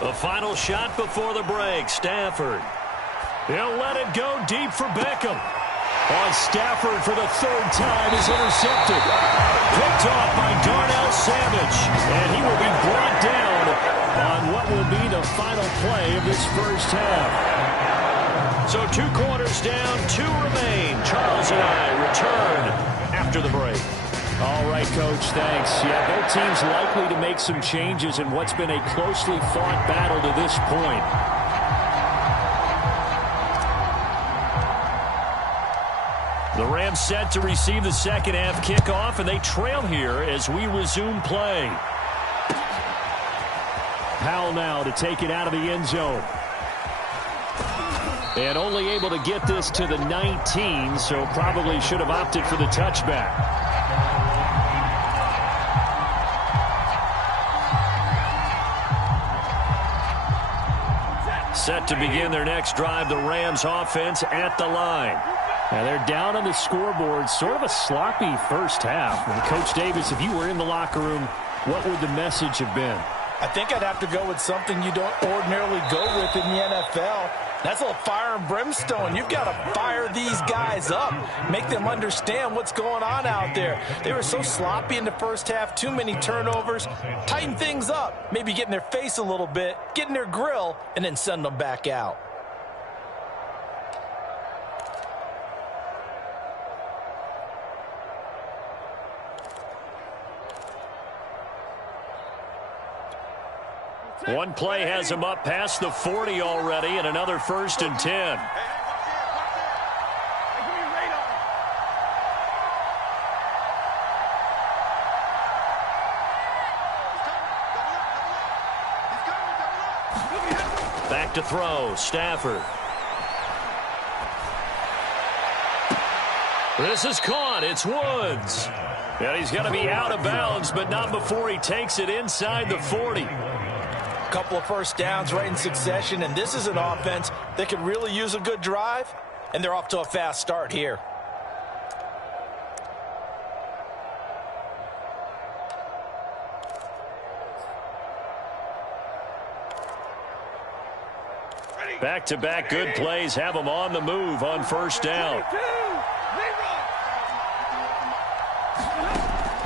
The final shot before the break, Stafford. He'll let it go deep for Beckham. On Stafford for the third time is intercepted. Picked off by Darnell Savage. And he will be brought down on what will be the final play of this first half. So 2 quarters down, 2 remain. Charles and I return after the break. All right, Coach, thanks. Yeah, both teams likely to make some changes in what's been a closely fought battle to this point. The Rams set to receive the second half kickoff, and they trail here as we resume play. Powell now to take it out of the end zone. And only able to get this to the 19, so probably should have opted for the touchback. Set to begin their next drive, the Rams offense at the line. Now they're down on the scoreboard, sort of a sloppy first half. And Coach Davis, if you were in the locker room, what would the message have been? I think I'd have to go with something you don't ordinarily go with in the NFL. That's a little fire and brimstone. You've got to fire these guys up, make them understand what's going on out there. They were so sloppy in the first half, too many turnovers. Tighten things up, maybe get in their face a little bit, get in their grill, and then send them back out. One play has him up past the 40 already, and another 1st and 10. Back to throw, Stafford. This is caught. It's Woods. And he's going to be out of bounds, but not before he takes it inside the 40. Couple of first downs right in succession, and this is an offense that could really use a good drive, and they're off to a fast start here. Back-to-back good plays have them on the move on first down.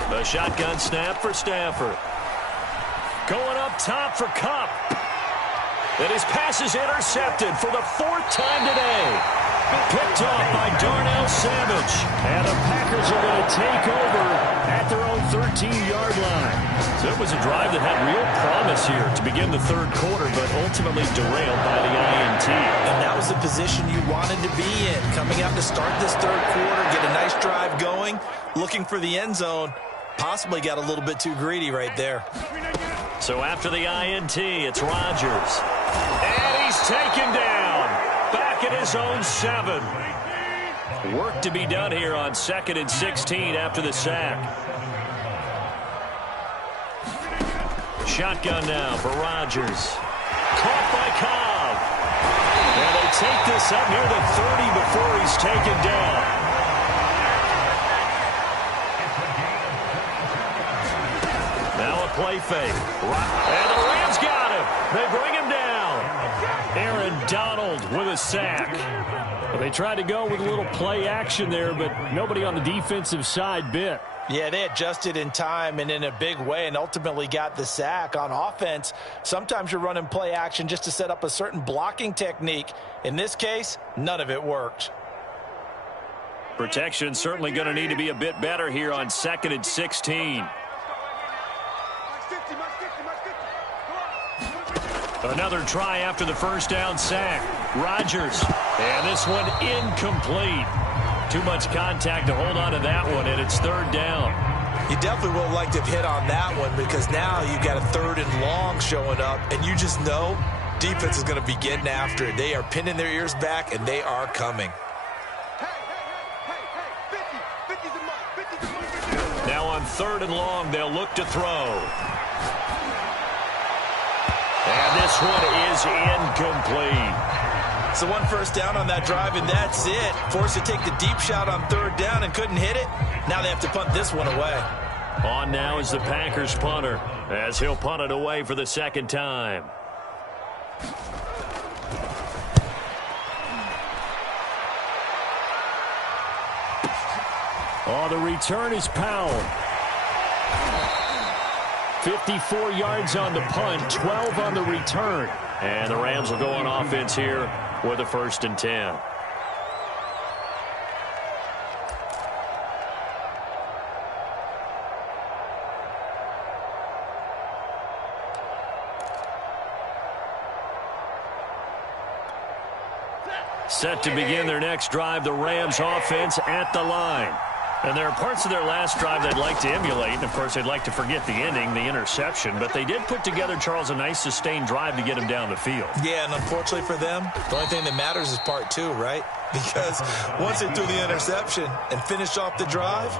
The shotgun snap for Stafford. Going up top for Kupp. And his pass is intercepted for the 4th time today. Picked off by Darnell Savage. And the Packers are going to take over at their own 13-yard line. So it was a drive that had real promise here to begin the third quarter, but ultimately derailed by the INT. And that was the position you wanted to be in. Coming out to start this third quarter, get a nice drive going, looking for the end zone. Possibly got a little bit too greedy right there. So after the INT, it's Rodgers. And he's taken down. Back at his own 7. Work to be done here on 2nd and 16 after the sack. Shotgun now for Rodgers. Caught by Cobb. And they take this up near the 30 before he's taken down. Play fake. And the Rams got him. They bring him down. Aaron Donald with a sack. Well, they tried to go with a little play action there, but nobody on the defensive side bit. Yeah, they adjusted in time and in a big way and ultimately got the sack. On offense, sometimes you're running play action just to set up a certain blocking technique. In this case, none of it worked. Protection certainly going to need to be a bit better here on 2nd and 16. Another try after the first down sack. Rodgers. And this one incomplete. Too much contact to hold on to that one, and it's 3rd down. You definitely would have liked to have hit on that one because now you've got a 3rd and long showing up, and you just know defense is going to be getting after it. They are pinning their ears back, and they are coming. Now on 3rd and long, they'll look to throw. And this one is incomplete. So one first down on that drive, and that's it. Forced to take the deep shot on third down and couldn't hit it. Now they have to punt this one away. On now is the Packers punter, as he'll punt it away for the second time. Oh, the return is Powell. 54 yards on the punt, 12 on the return. And the Rams will go on offense here with a 1st and 10. Set to begin their next drive, the Rams offense at the line. And there are parts of their last drive they'd like to emulate. And, of course, they'd like to forget the ending, the interception. But they did put together, Charles, a nice sustained drive to get him down the field. Yeah, and unfortunately for them, the only thing that matters is part 2, right? Because once they threw the interception and finished off the drive,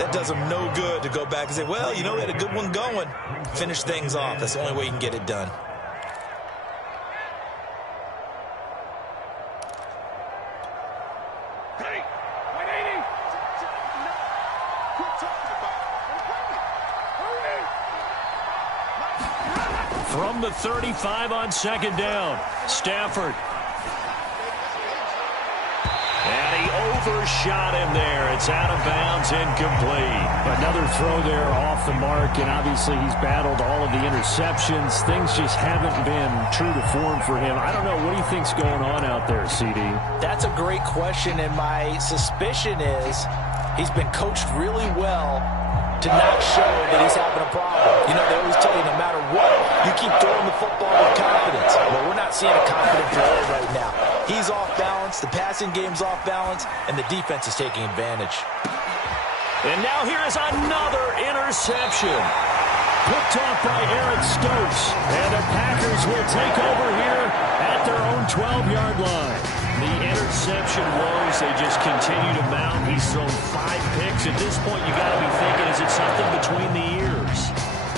that does them no good to go back and say, well, you know, we had a good one going. Finish things off. That's the only way you can get it done. From the 35 on 2nd down, Stafford. And he overshot him there. It's out of bounds, incomplete. Another throw there off the mark, and obviously he's battled all of the interceptions. Things just haven't been true to form for him. I don't know. What do you think's going on out there, CD? That's a great question, and my suspicion is he's been coached really well to not show that he's having a problem. You know, they always tell you no matter what, you keep throwing the football with confidence. Well, we're not seeing a confident player right now. He's off balance, the passing game's off balance, and the defense is taking advantage. And now here is another interception. Picked off by Eric Stokes. And the Packers will take over here at their own 12-yard line. The interception woes, they just continue to mount. He's thrown 5 picks. At this point, you got to be thinking, is it something between the ears?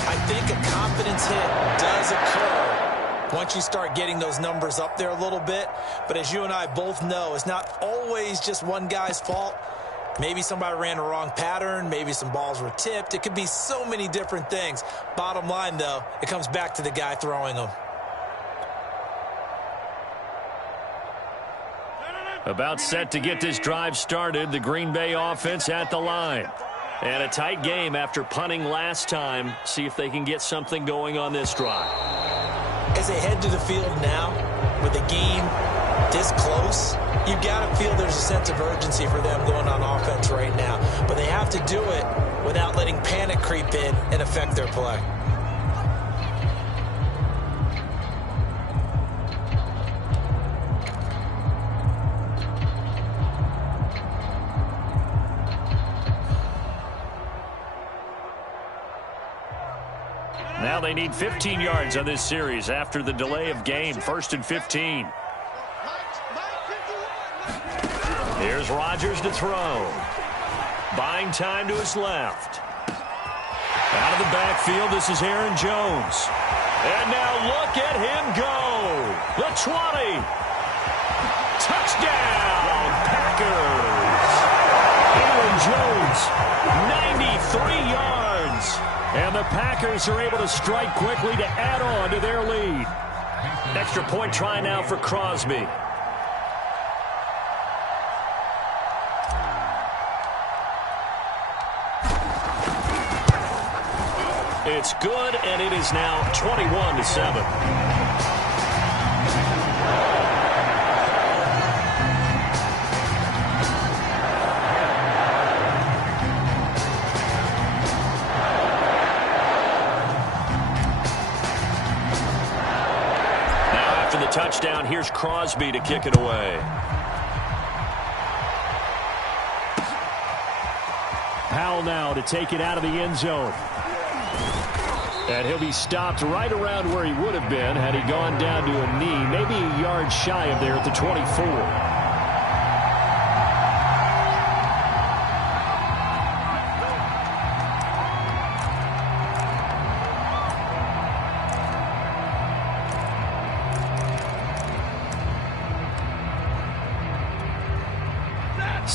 I think a confidence hit does occur once you start getting those numbers up there a little bit. But as you and I both know, it's not always just one guy's fault. Maybe somebody ran a wrong pattern. Maybe some balls were tipped. It could be so many different things. Bottom line, though, it comes back to the guy throwing them. About set to get this drive started, the Green Bay offense at the line. And a tight game after punting last time. See if they can get something going on this drive. As they head to the field now, with the game this close, you've got to feel there's a sense of urgency for them going on offense right now. But they have to do it without letting panic creep in and affect their play. Now they need 15 yards on this series after the delay of game. 1st and 15. Here's Rodgers to throw. Buying time to his left. Out of the backfield, this is Aaron Jones. And now look at him go. The 20. Touchdown, Packers. Aaron Jones, 93 yards. And the Packers are able to strike quickly to add on to their lead. Extra point try now for Crosby. It's good, and it is now 21-7. Touchdown. Here's Crosby to kick it away. Powell now to take it out of the end zone. And he'll be stopped right around where he would have been had he gone down to a knee, maybe a yard shy of there at the 24.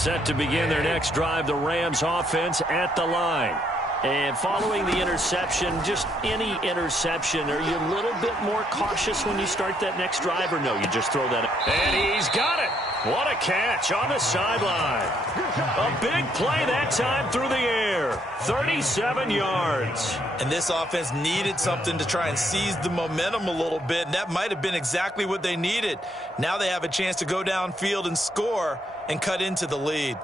Set to begin their next drive, the Rams offense at the line. And following the interception, just any interception, are you a little bit more cautious when you start that next drive, or no, you just throw that? And he's got it. What a catch on the sideline. A big play that time through the air. 37 yards. And this offense needed something to try and seize the momentum a little bit, and that might have been exactly what they needed. Now they have a chance to go downfield and score and cut into the lead.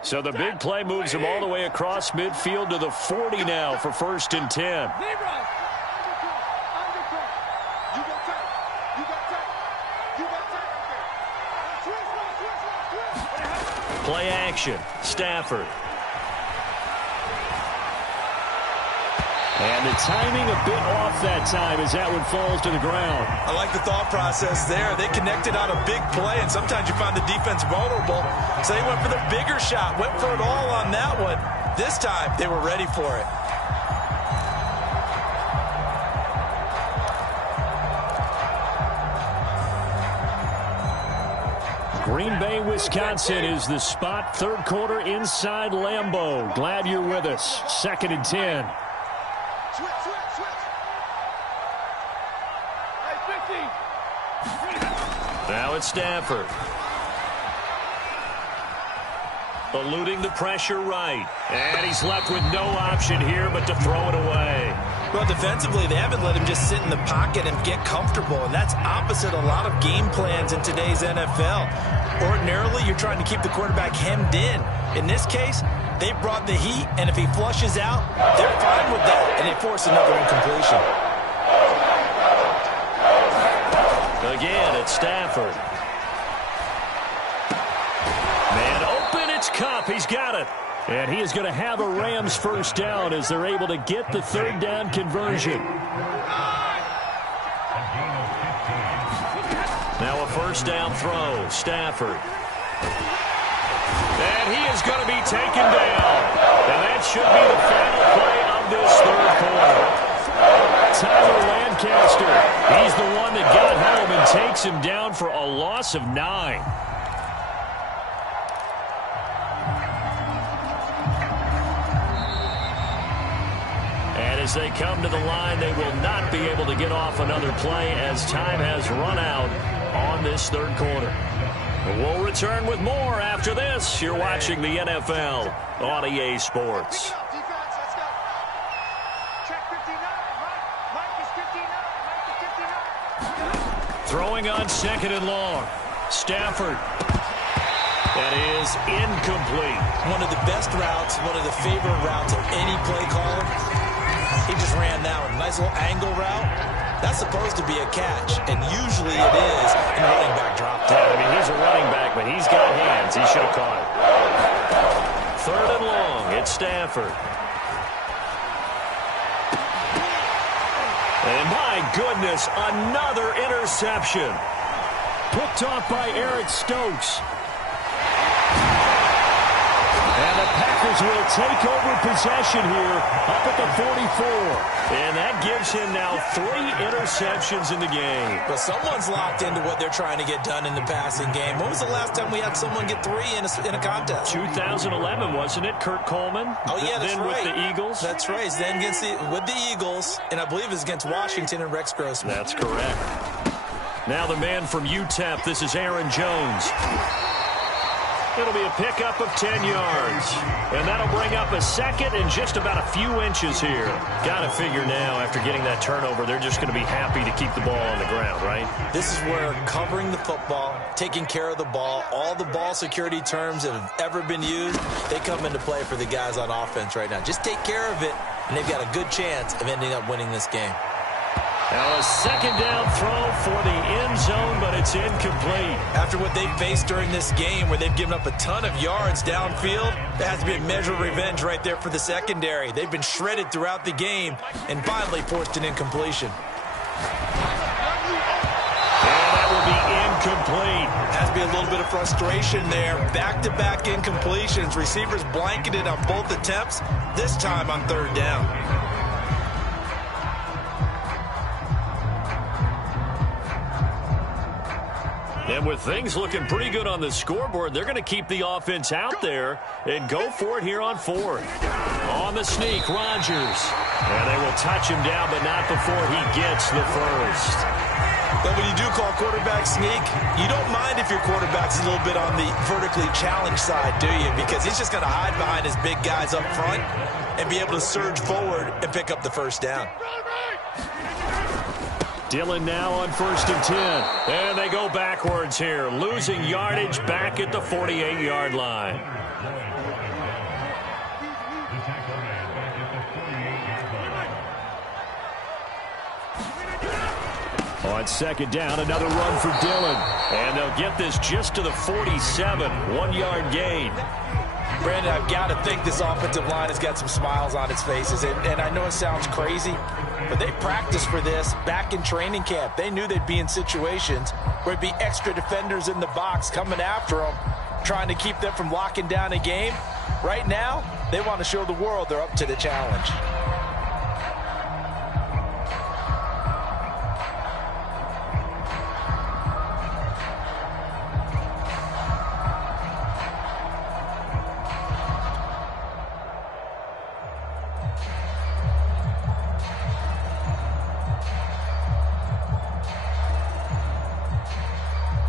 So the big play moves him all the way across midfield to the 40 now for 1st and 10. Play action. Stafford. And the timing a bit off that time as that one falls to the ground. I like the thought process there. They connected on a big play, and sometimes you find the defense vulnerable. So they went for the bigger shot, went for it all on that one. This time, they were ready for it. Green Bay, Wisconsin is the spot. 3rd quarter inside Lambeau. Glad you're with us. 2nd and 10. Now it's Stafford. Eluding the pressure right. And he's left with no option here but to throw it away. Well, defensively, they haven't let him just sit in the pocket and get comfortable, and that's opposite a lot of game plans in today's NFL. Ordinarily, you're trying to keep the quarterback hemmed in. In this case, they brought the heat, and if he flushes out, they're fine with that, and they force another incompletion. Again, it's Stafford. Man open, it's Kupp. He's got it. And he is going to have a Rams 1st down as they're able to get the 3rd down conversion. Now a 1st down throw. Stafford. And he is going to be taken down. And that should be the final play of this 3rd quarter. Tyler Lancaster. He's the one that got home and takes him down for a loss of 9. As they come to the line, they will not be able to get off another play as time has run out on this 3rd quarter. We'll return with more after this. You're watching the NFL on EA Sports. Throwing on 2nd and long. Stafford. That is incomplete. One of the best routes, one of the favorite routes of any play caller. He just ran that one. Nice little angle route. That's supposed to be a catch, and usually it is in a running back drop. Yeah, I mean, he's a running back, but he's got hands. He should have caught it. 3rd and long. It's Stafford. And my goodness, another interception. Picked off by Eric Stokes. And the Packers will take over possession here up at the 44. And that gives him now 3 interceptions in the game. But someone's locked into what they're trying to get done in the passing game. When was the last time we had someone get 3 in a contest? 2011, wasn't it? Kurt Coleman? Oh, yeah, that's then right. With the Eagles? That's right. Then with the Eagles, and I believe it's against Washington and Rex Grossman. That's correct. Now the man from UTEP, this is Aaron Jones. It'll be a pickup of 10 yards. And that'll bring up a 2nd and just about a few inches here. Got to figure now, after getting that turnover, they're just going to be happy to keep the ball on the ground, right? This is where covering the football, taking care of the ball, all the ball security terms that have ever been used, they come into play for the guys on offense right now. Just take care of it, and they've got a good chance of ending up winning this game. Now a 2nd down throw for the end zone, but it's incomplete. After what they faced during this game where they've given up a ton of yards downfield, there has to be a measure of revenge right there for the secondary. They've been shredded throughout the game and finally forced an incompletion. And that will be incomplete. Has to be a little bit of frustration there. Back-to-back incompletions. Receivers blanketed on both attempts, this time on third down. And with things looking pretty good on the scoreboard, they're going to keep the offense out there and go for it here on fourth. On the sneak, Rodgers. And they will touch him down, but not before he gets the first. But when you do call quarterback sneak, you don't mind if your quarterback's a little bit on the vertically challenged side, do you? Because he's just going to hide behind his big guys up front and be able to surge forward and pick up the first down. Dillon now on 1st and 10. And they go backwards here, losing yardage back at the 48-yard line. On 2nd down, another run for Dillon. And they'll get this just to the 47, 1-yard gain. Brandon, I've got to think this offensive line has got some smiles on its faces. And I know it sounds crazy, but they practiced for this back in training camp. They knew they'd be in situations where it'd be extra defenders in the box coming after them, trying to keep them from locking down a game. Right now, they want to show the world they're up to the challenge.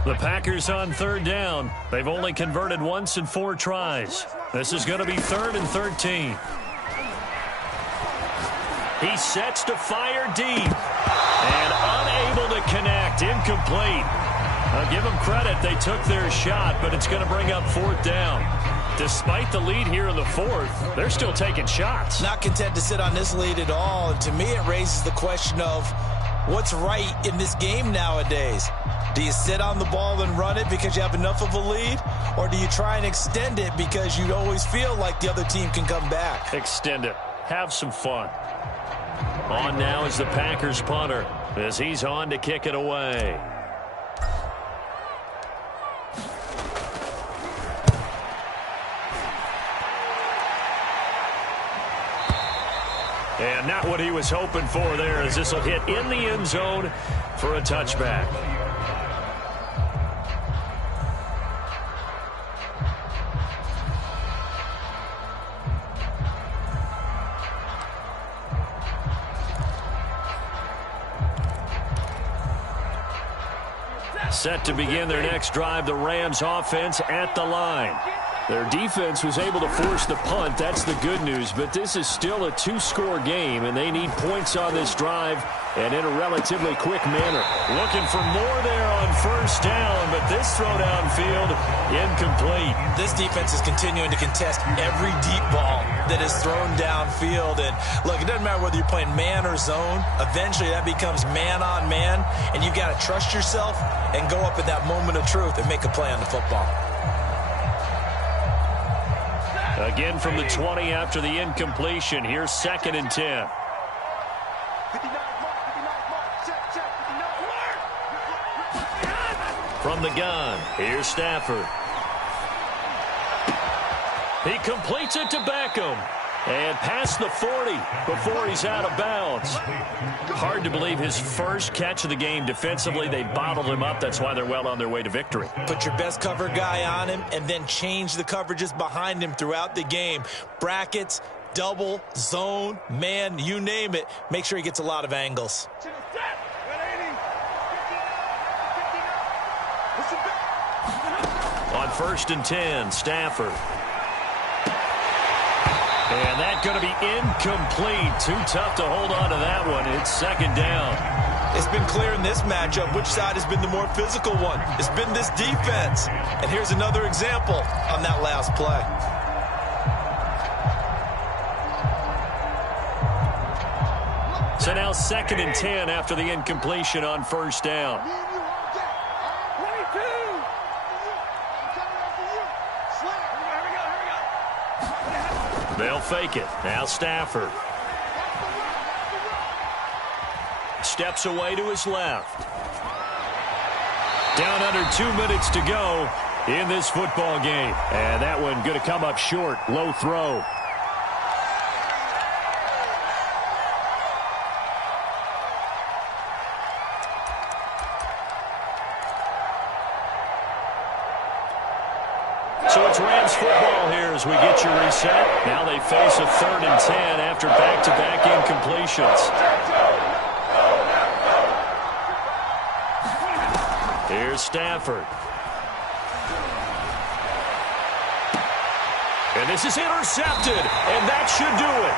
The Packers on 3rd down. They've only converted once in 4 tries. This is going to be 3rd and 13. He sets to fire deep. And unable to connect. Incomplete. I'll give them credit. They took their shot, but it's going to bring up 4th down. Despite the lead here in the 4th, they're still taking shots. Not content to sit on this lead at all. And to me, it raises the question of what's right in this game nowadays. Do you sit on the ball and run it because you have enough of a lead? Or do you try and extend it because you always feel like the other team can come back? Extend it. Have some fun. On now is the Packers punter as he's on to kick it away. And not what he was hoping for there, as this will hit in the end zone for a touchback. Set to begin their next drive, the Rams offense at the line. Their defense was able to force the punt. That's the good news, but this is still a 2-score game, and they need points on this drive and in a relatively quick manner. Looking for more there on 1st down, but this throw downfield incomplete. This defense is continuing to contest every deep ball that is thrown downfield. And look, it doesn't matter whether you're playing man or zone. Eventually that becomes man on man, and you've got to trust yourself and go up at that moment of truth and make a play on the football. Again from the 20 after the incompletion. Here's 2nd and 10. From the gun, here's Stafford. He completes it to Beckham. And past the 40 before he's out of bounds. Hard to believe his first catch of the game defensively. They bottled him up. That's why they're well on their way to victory. Put your best cover guy on him and then change the coverages behind him throughout the game. Brackets, double, zone, man, you name it. Make sure he gets a lot of angles. On 1st and 10, Stafford. And that's going to be incomplete. Too tough to hold on to that one. It's 2nd down. It's been clear in this matchup which side has been the more physical one. It's been this defense. And here's another example on that last play. So now 2nd and 10 after the incompletion on 1st down. They'll fake it. Now Stafford. Steps away to his left. Down under 2 minutes to go in this football game. And that one going to come up short. Low throw. So it's Rams football here as we get you reset. Now they face a 3rd and 10 after back-to-back incompletions. Here's Stafford. And this is intercepted, and that should do it.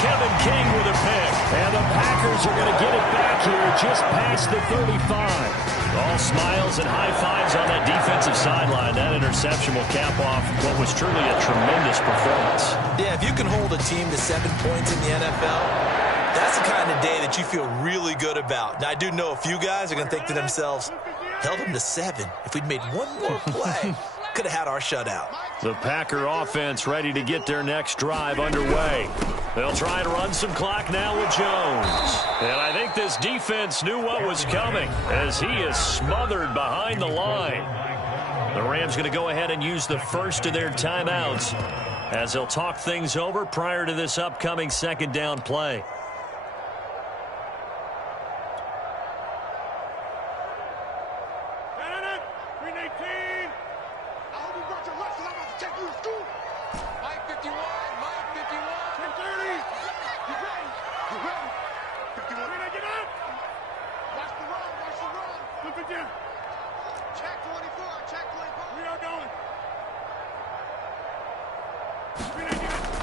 Kevin King with a pick. And the Packers are going to get it back here just past the 35. All smiles and high fives on that defensive sideline. That interception will cap off what was truly a tremendous performance. Yeah, if you can hold a team to 7 points in the NFL, that's the kind of day that you feel really good about. Now, I do know a few guys are going to think to themselves, held them to 7. If we'd made one more play, could have had our shutout. The Packer offense ready to get their next drive underway. They'll try and run some clock now with Jones. And I think this defense knew what was coming as he is smothered behind the line. The Rams going to go ahead and use the first of their timeouts as they'll talk things over prior to this upcoming 2nd down play.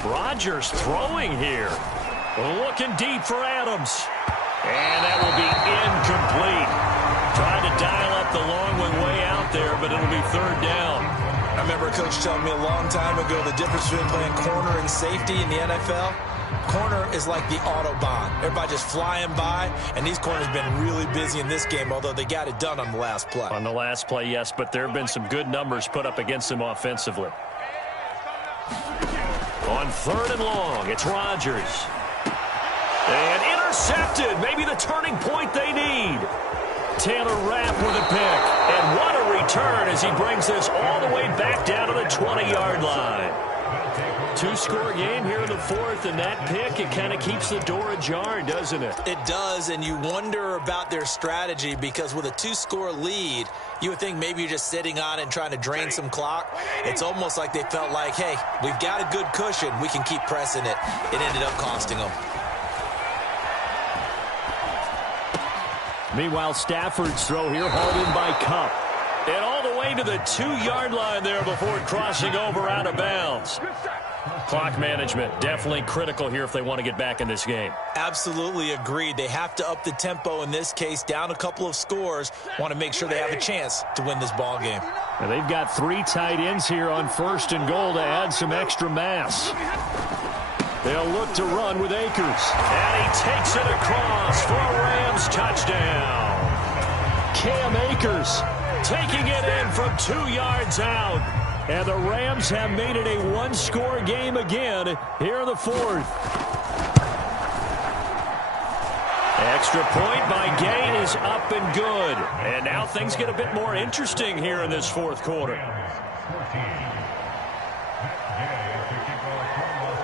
Rodgers throwing here. Looking deep for Adams. And that will be incomplete. Tried to dial up the long one way out there, but it'll be 3rd down. I remember a coach telling me a long time ago the difference between playing corner and safety in the NFL. Corner is like the Autobahn. Everybody just flying by, and these corners have been really busy in this game, although they got it done on the last play. On the last play, yes, but there have been some good numbers put up against them offensively. On 3rd and long, it's Rodgers. And intercepted. Maybe the turning point they need. Taylor Rapp with a pick. And what a return as he brings this all the way back down to the 20-yard line. 2-score game here in the 4th, and that pick, it kind of keeps the door ajar, doesn't it? It does, and you wonder about their strategy because with a 2-score lead, you would think maybe you're just sitting on it and trying to drain some clock. It's almost like they felt like, hey, we've got a good cushion. We can keep pressing it. It ended up costing them. Meanwhile, Stafford's throw here hauled in by Kupp. And all the way to the 2-yard line there before crossing over out of bounds. Clock management definitely critical here if they want to get back in this game. Absolutely agreed. They have to up the tempo in this case, down a couple of scores. Want to make sure they have a chance to win this ball game. And they've got 3 tight ends here on 1st and goal to add some extra mass. They'll look to run with Akers. And he takes it across for a Rams touchdown. Cam Akers taking it in from 2 yards out. And the Rams have made it a 1-score game again here in the 4th. Extra point by Gay is up and good. And now things get a bit more interesting here in this 4th quarter.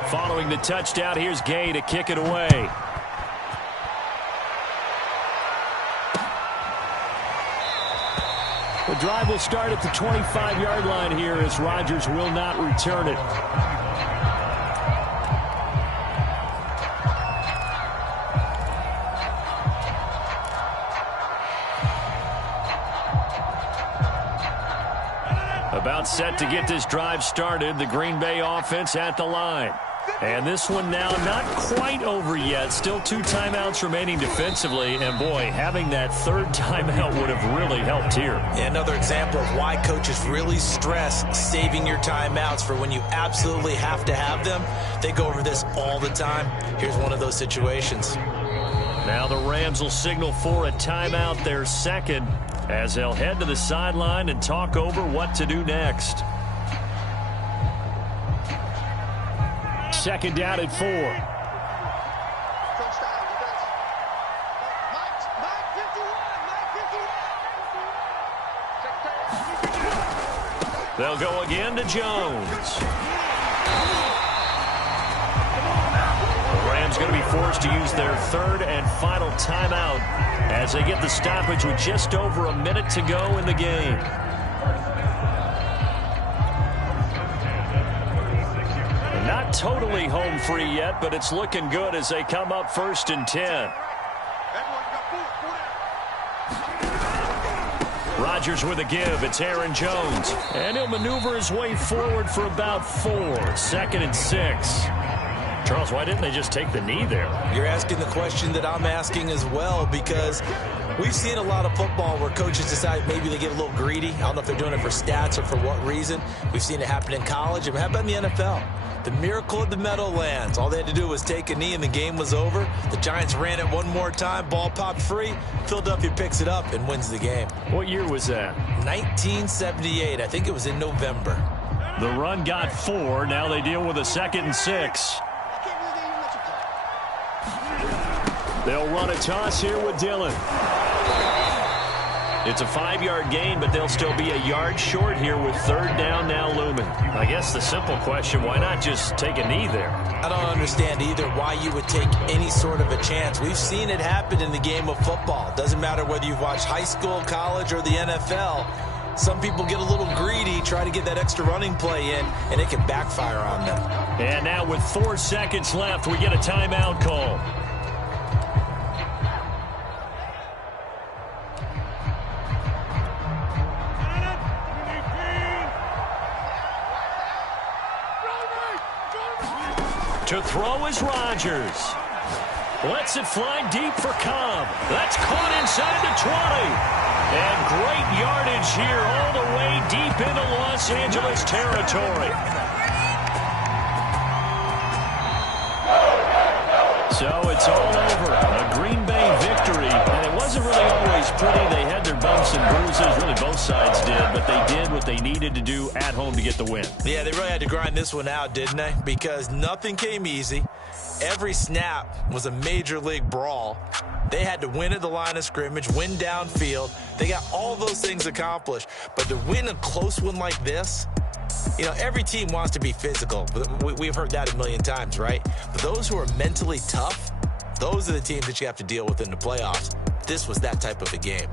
Following the touchdown, here's Gay to kick it away. The drive will start at the 25-yard line here as Rodgers will not return it. About set to get this drive started, the Green Bay offense at the line. And this one now not quite over yet. Still 2 timeouts remaining defensively. And, boy, having that 3rd timeout would have really helped here. Yeah, another example of why coaches really stress saving your timeouts for when you absolutely have to have them. They go over this all the time. Here's one of those situations. Now the Rams will signal for a timeout, their 2nd, as they'll head to the sideline and talk over what to do next. 2nd down at 4. They'll go again to Jones. The Rams going to be forced to use their third and final timeout as they get the stoppage with just over a minute to go in the game. Not totally home free yet, but it's looking good as they come up 1st and 10. Rodgers with a give. It's Aaron Jones. And he'll maneuver his way forward for about 4. 2nd and 6. Charles, why didn't they just take the knee there? You're asking the question that I'm asking as well, because we've seen a lot of football where coaches decide maybe they get a little greedy. I don't know if they're doing it for stats or for what reason. We've seen it happen in college. And how about in the NFL? The miracle of the Meadowlands. All they had to do was take a knee and the game was over. The Giants ran it one more time. Ball popped free. Philadelphia picks it up and wins the game. What year was that? 1978. I think it was in November. The run got 4. Now they deal with a 2nd and 6. They'll run a toss here with Dillon. It's a 5-yard gain, but they'll still be a yard short here with 3rd down now looming. I guess the simple question, why not just take a knee there? I don't understand either why you would take any sort of a chance. We've seen it happen in the game of football. Doesn't matter whether you've watched high school, college, or the NFL. Some people get a little greedy, try to get that extra running play in, and it can backfire on them. And now with 4 seconds left, we get a timeout call. To throw is Rodgers. Lets it fly deep for Cobb. That's caught inside the 20. And great yardage here all the way deep into Los Angeles territory. So it's all over. A Green Bay victory. And it wasn't really always pretty. They had their bumps and bruises. Really both sides did. But they did what they needed to do at home to get the win. Yeah, they really had to grind this one out, didn't they? Because nothing came easy. Every snap was a major league brawl. They had to win at the line of scrimmage, win downfield. They got all those things accomplished. But to win a close one like this, you know, every team wants to be physical. We've heard that a million times, right? But those who are mentally tough, those are the teams that you have to deal with in the playoffs. This was that type of a game.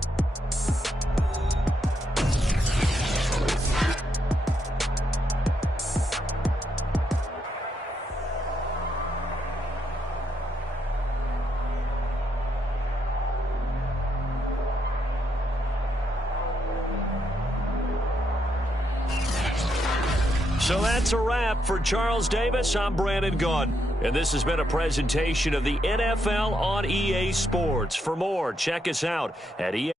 So that's a wrap for Charles Davis. I'm Brandon Gaudin, and this has been a presentation of the NFL on EA Sports. For more, check us out at EA.